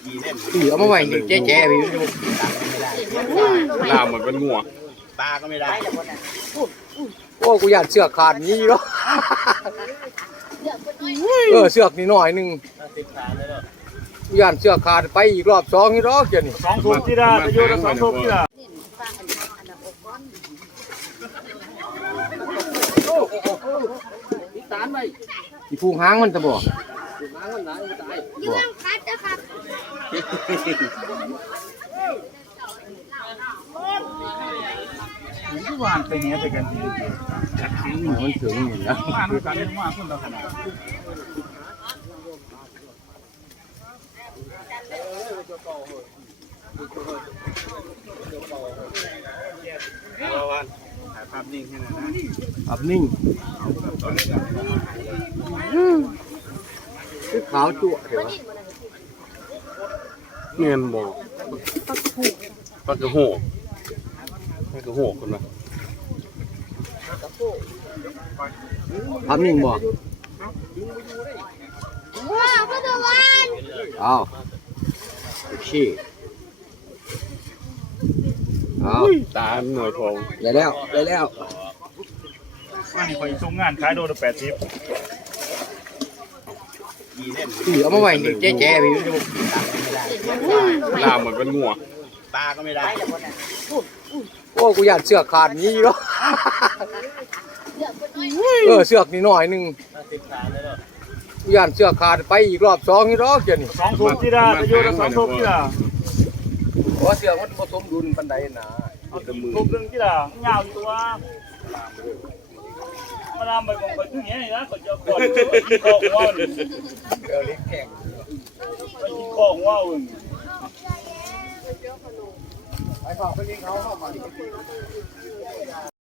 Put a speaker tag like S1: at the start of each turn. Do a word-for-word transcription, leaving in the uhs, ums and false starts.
S1: ตีเอามาไว้แจ๊แจ๊พี่
S2: ลามเหมือนเป็นงัว
S3: ตาก็ไม่ได้
S1: โอ้กูอยากเสือกขาดนี้เนาะเออเสือกนี่หน่อยหนึ่งกูอยากเสือกขาดไปอีกรอบสองนี่รอบเดี๋ยวนี้
S4: สองทุบที่ได้ประโยชน์สองทุบที่ได้
S1: อีฟูงหางมันจะบอก
S5: ยืนคัดนะครับ
S4: ทุกวันไปเนี้ยไปกันดี
S1: มันถึงอยู่นะ
S4: มาด้วยกันมาขึ้นเราขนาด
S2: เอาวันถ่ายภาพนิ่งให้หน่อยนะ
S1: ภาพนิ่งคือขาวจั่วเดี๋ยว
S2: เงินบอกปลากระโหกปลากระโหกคนละ
S1: ภาพนิ่งบอก
S5: ว้าวพระตะวัน
S1: เอาชี้เอา
S2: ตาหน่วยทอง
S1: ได้แล้วได้แล้ว
S4: ว่านี่คอยส่งงานขายโดนแปดสิบ
S1: ตีเอามาไว้แจ๊แจ๊พี่
S2: ลามเหมือนเป็นงัว
S3: ตาก็ไม่ได้
S1: โอ้กูอยากเสือกขาดนี้เนาะเออเสือกนี่หน่อยหนึ่งกูอยากเสือกขาดไปอีกรอบสองนี่รอบเดี๋ยวนี้
S4: สองทุบที่ได้ประโยชน์สองทุบที่ได้
S1: โอ้เสือกมันผสมดุลปันใดนะ
S4: เอาทุบหนึ่งที่ได้เงาตัวมาลามไปมองไปถึงอย่างนี้นะก็จะก่อนกินของว่าวนี่
S1: เดี๋ยวเล็กแข็ง
S4: ไปกินของว่าวอื่น
S1: ไปฝากไปยิงเขาเข้ามา